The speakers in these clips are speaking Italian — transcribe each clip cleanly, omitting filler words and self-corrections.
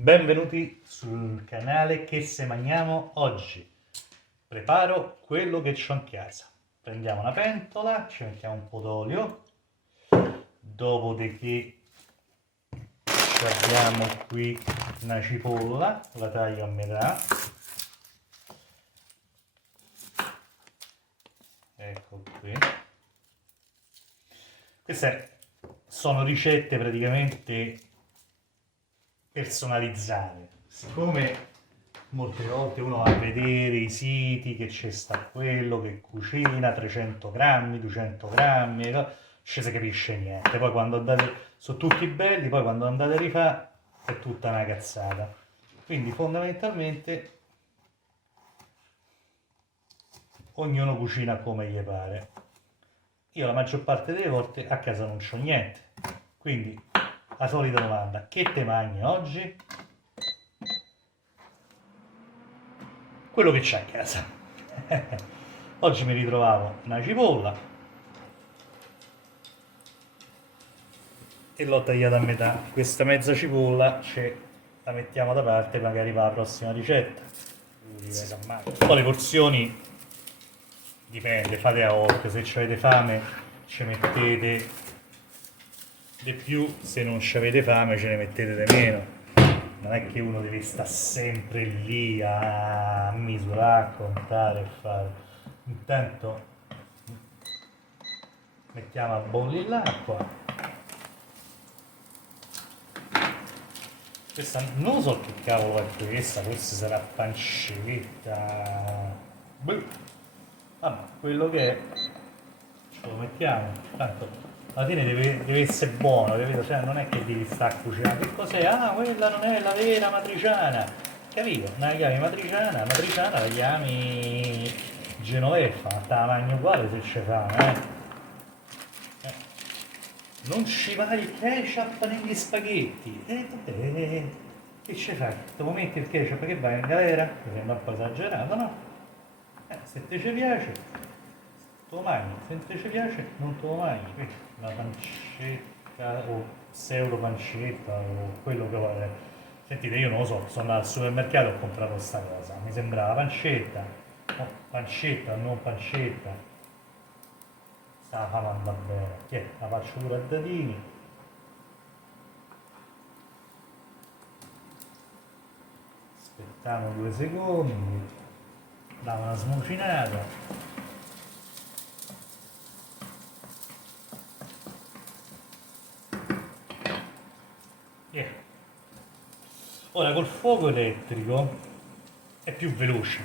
Benvenuti sul canale Che se mangiamo oggi. Preparo quello che c'ho in casa. Prendiamo una pentola, ci mettiamo un po' d'olio, dopodiché ci abbiamo qui una cipolla, la taglio a metà. Ecco qui. Queste sono ricette praticamente personalizzate. Siccome molte volte uno va a vedere i siti che c'è sta quello che cucina 300 grammi, 200 grammi, non ci si capisce niente. Poi quando andate, sono tutti belli, poi quando andate a rifare è tutta una cazzata. Quindi fondamentalmente ognuno cucina come gli pare. Io la maggior parte delle volte a casa non c'ho niente. Quindi la solita domanda, che te mangi oggi? Quello che c'è a casa. Oggi mi ritrovavo una cipolla e l'ho tagliata a metà. Questa mezza cipolla la mettiamo da parte magari per la prossima ricetta. Poi le porzioni dipende, fate a occhio, se avete fame ci mettete di più, se non ci avete fame ce ne mettete di meno. Non è che uno deve stare sempre lì a misurare, a contare e fare. Intanto mettiamo a bollire l'acqua. Questa non so che cavolo è questa, forse sarà pancetta. Boh. Vabbè, quello che è, ce lo mettiamo. Tanto alla fine deve essere buono, capito? Cioè non è che devi stare a cucinare. Che cos'è? Ah, quella non è la vera matriciana. Capito? Non la chiami matriciana la chiami genoveffa, ma te la mangi uguale se ci fa, Non ci va il ketchup negli spaghetti. Vabbè, che ci fai? Dopo metti il ketchup che vai in galera? Mi sembra un po' esagerato, no? Se te ci piace, te lo mangi, se non ti piace, non te lo mangi. Quindi una pancetta o pseudo pancetta o quello che vuole. Sentite, io non lo so, sono andato al supermercato e ho comprato questa cosa. Mi sembrava pancetta, no, pancetta, non pancetta. Sta fame andava bene. Che la faccio pure a dadini. Aspettiamo 2 secondi. Dà una smucinata. Yeah. Ora col fuoco elettrico è più veloce,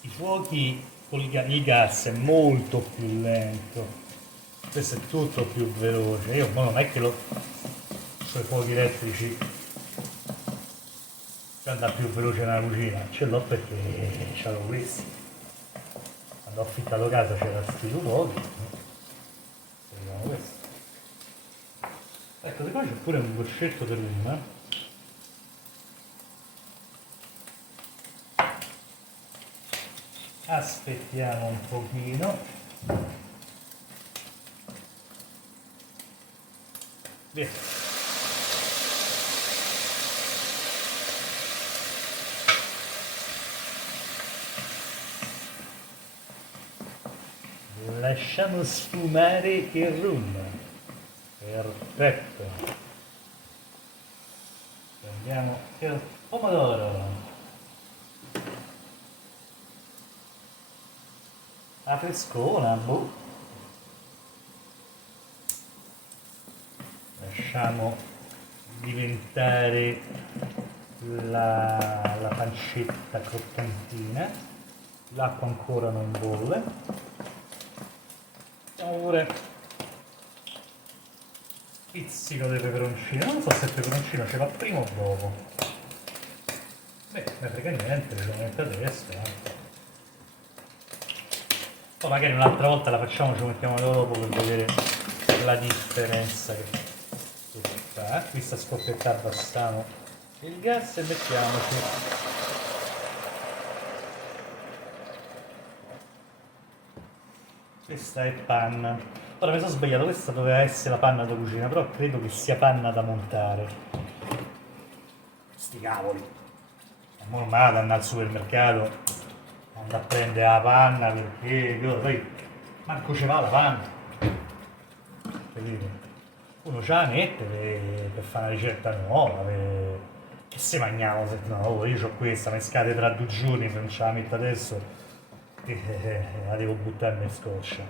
i fuochi con il gas è molto più lento, questo è tutto più veloce. Io ma non è che sui fuochi elettrici che andrà più veloce nella cucina, ce l'ho perché c'avevo questi. Quando ho affittato casa c'era sti due fuochi, vediamo questo. Ecco, se poi c'è pure un guscetto per luna. Aspettiamo un pochino. Via. Lasciamo sfumare il rum. Perfetto. Prendiamo il pomodoro. La frescona, boh. Lasciamo diventare la pancetta croccantina. L'acqua ancora non bolle. Mettiamo pure pizzico di peperoncino. Non so se il peperoncino ce va prima o dopo. Beh, ne frega niente, lo metto adesso. Poi magari un'altra volta la facciamo, ci mettiamo dopo per vedere la differenza che fa. Qui sta scoppiettando, abbassiamo il gas e mettiamoci questa è panna. Ora mi sono sbagliato, questa doveva essere la panna da cucina, però credo che sia panna da montare. sti cavoli. E mo non vado ad andare al supermercato, andare a prendere la panna perché poi manco ci va la panna. Capite? Uno ce la mette per fare una ricetta nuova, che se mangiamo se no, oh, io ho questa, mi scade tra 2 giorni, se non ce la metto adesso, la devo buttarmi in scoccia.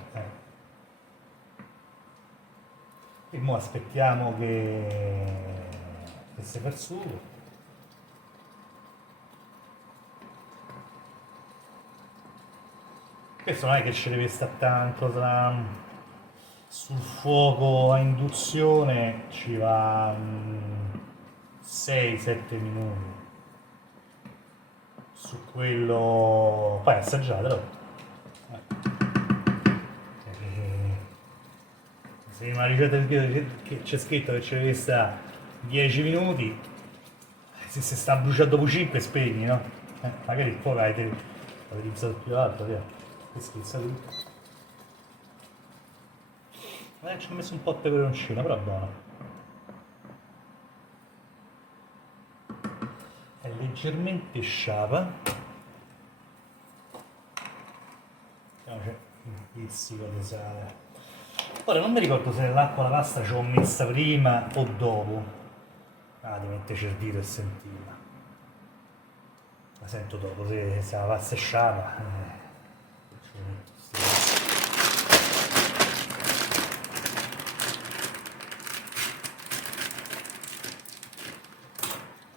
E mo aspettiamo che si fa il sugo. Questo non è che ci deve stare tanto sul fuoco a induzione, ci va 6-7 minuti. Su quello... Poi assaggiatelo. Se in una ricetta che c'è scritto che ci deve stare 10 minuti, se si sta bruciando dopo 5 spegni, no? Magari il fuoco avete usato più alto, via. Che schizza tutto. Ci ho messo un po' di peperoncino, però è buono. È leggermente sciapa. Vediamo c'è un pizzico di sale. Ora non mi ricordo se l'acqua alla pasta ci ho messa prima o dopo. Ah, di metterci il dito e sentirla. La sento dopo, se la pasta è sciapa.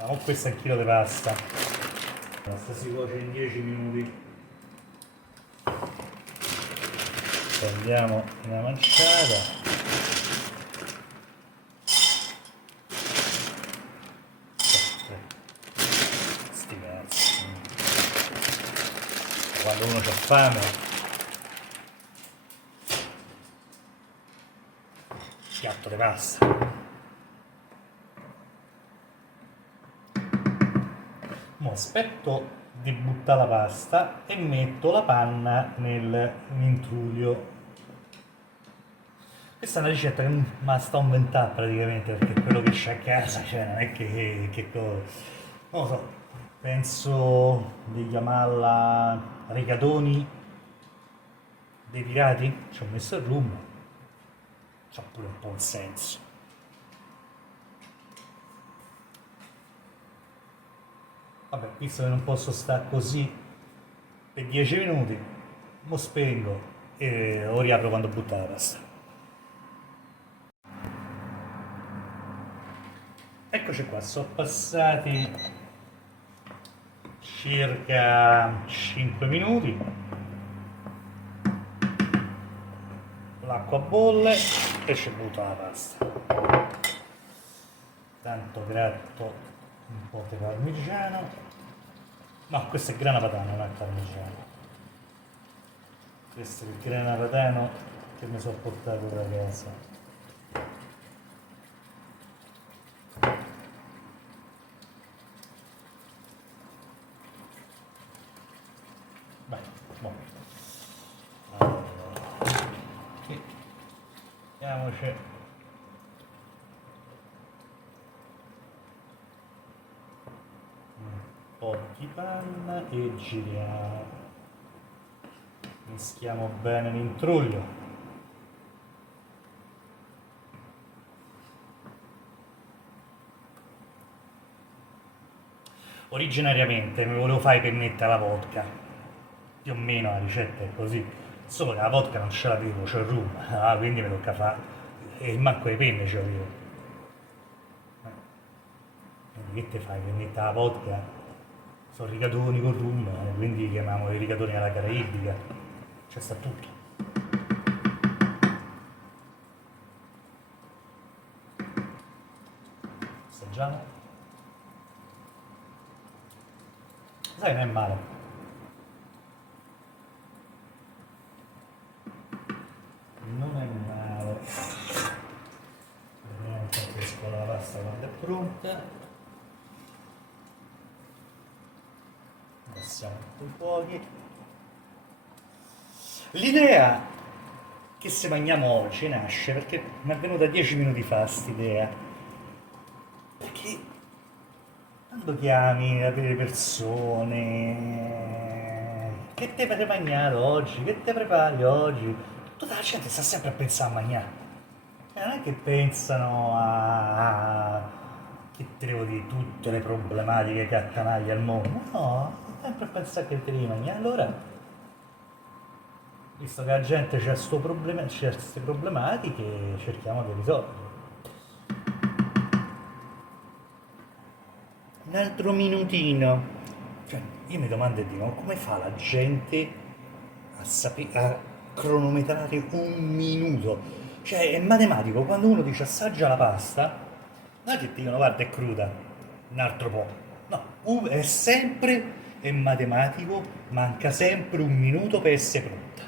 Ho questo è un chilo di pasta. La pasta si cuoce in 10 minuti. Prendiamo una manciata. Sti cazzi. Quando uno c'ha fame. Piatto di pasta. Mo aspetto di buttare la pasta e metto la panna nell'intruglio. Questa è una ricetta che me la sto inventando praticamente perché è quello che c'è a casa, cioè non è che non lo so, penso di chiamarla rigatoni dei pirati, ci ho messo il rum, c'ha pure un po' un senso. Vabbè, visto che non posso stare così per 10 minuti, mo spengo e lo riapro quando butta la pasta. Eccoci qua, sono passati circa 5 minuti, l'acqua bolle e ci butto la pasta. Tanto gratto un po' di parmigiano, no, questo è grana padano, non è parmigiano, questo è il grana padano che mi sono portato da casa. Beh, buono. Allora, vediamoci un po' di panna e giriamo, mischiamo bene l'intruglio. Originariamente mi volevo fare pennetta alla vodka, più o meno la ricetta è così, solo che la vodka non ce l'avevo, c'è il rum, quindi mi tocca fare, e manco le penne ce l'avevo. Quindi che te fai, pennetta alla vodka? Sono rigatoni con rum, quindi chiamiamo i rigatoni alla caraibica, c'è sta tutto. Assaggiamo. Sai, non è male. Non è male. Vediamo un po' che scola la pasta quando è pronta. Passiamo un po' i fuochi. L'idea che se mangiamo oggi nasce perché mi è venuta 10 minuti fa quest'idea. Perché quando chiami le persone, che te fai mangiare oggi, che te prepari oggi, tutta la gente sta sempre a pensare a mangiare. Non è che pensano che te devo dire tutte le problematiche che attanaglia al mondo, no, sempre a pensare che te devi mangiare. Allora, visto che la gente c'ha queste problematiche, cerchiamo di risolverle. Un altro minutino. Cioè, io mi domando e dico, ma come fa la gente a cronometrare un minuto? Cioè, è matematico, quando uno dice assaggia la pasta, non è che ti dicono guarda è cruda, un altro po'. No, è sempre, è matematico, manca sempre un minuto per essere pronta.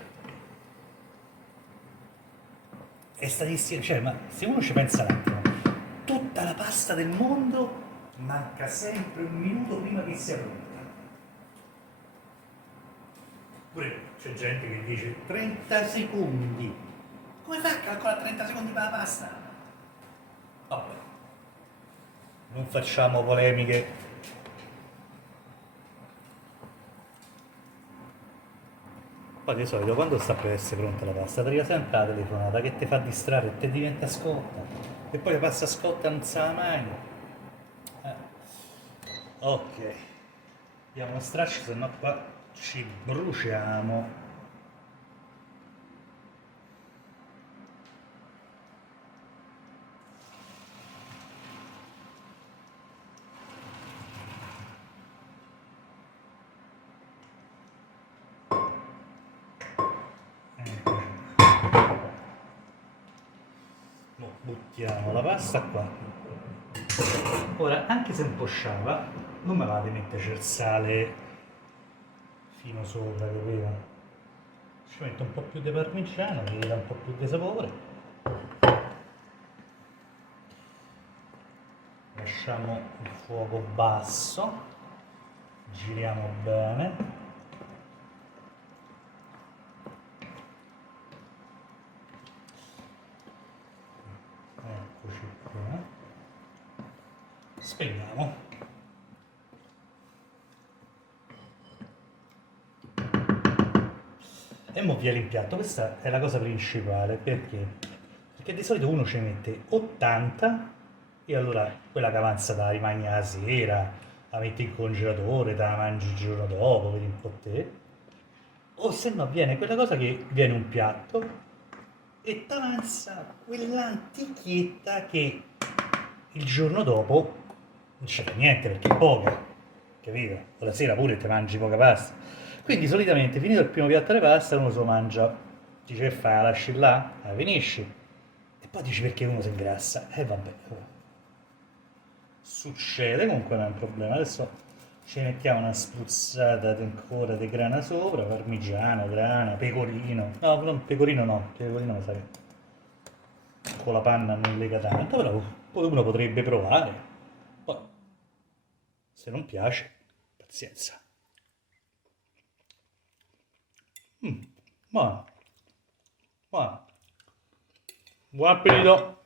È statistica, cioè, ma se uno ci pensa un attimo, tutta la pasta del mondo manca sempre un minuto prima che sia pronta. Pure c'è gente che dice 30 secondi. Come fa a calcolare 30 secondi per la pasta? Vabbè, non facciamo polemiche. Poi di solito quando sta per essere pronta la pasta, ti arriva sempre la telefonata che ti fa distrarre e ti diventa scotta. E poi la pasta scotta non sa mai. Ok, diamo uno straccio, se no qua ci bruciamo. Mo buttiamo la pasta qua. Ora, anche se un po' sciava, non me la di metterci il sale fino sopra, capito? Ci metto un po' più di parmigiano, che gli dà un po' più di sapore. Lasciamo il fuoco basso, giriamo bene. Eccoci qua. Spegniamo. E mo via l'impiatto, questa è la cosa principale, perché? Perché di solito uno ci mette 80 e allora quella che avanza la rimane la sera, la metti in congelatore, te la mangi il giorno dopo, vedi un po' te. O se no viene quella cosa che viene un piatto e ti avanza quell'antichietta che il giorno dopo non c'è per niente perché è poca, capito? O la sera pure ti mangi poca pasta. Quindi solitamente finito il primo piatto di pasta uno se lo mangia, dice che fa, la lasci là, la finisci. E poi dici perché uno si ingrassa. E vabbè, succede, comunque non è un problema. Adesso ci mettiamo una spruzzata ancora di grana sopra, parmigiano, grana, pecorino. No, non pecorino no, pecorino mi sa che con la panna non lega tanto, però poi uno potrebbe provare. Poi, se non piace, pazienza. Buono, buono. Buon appetito!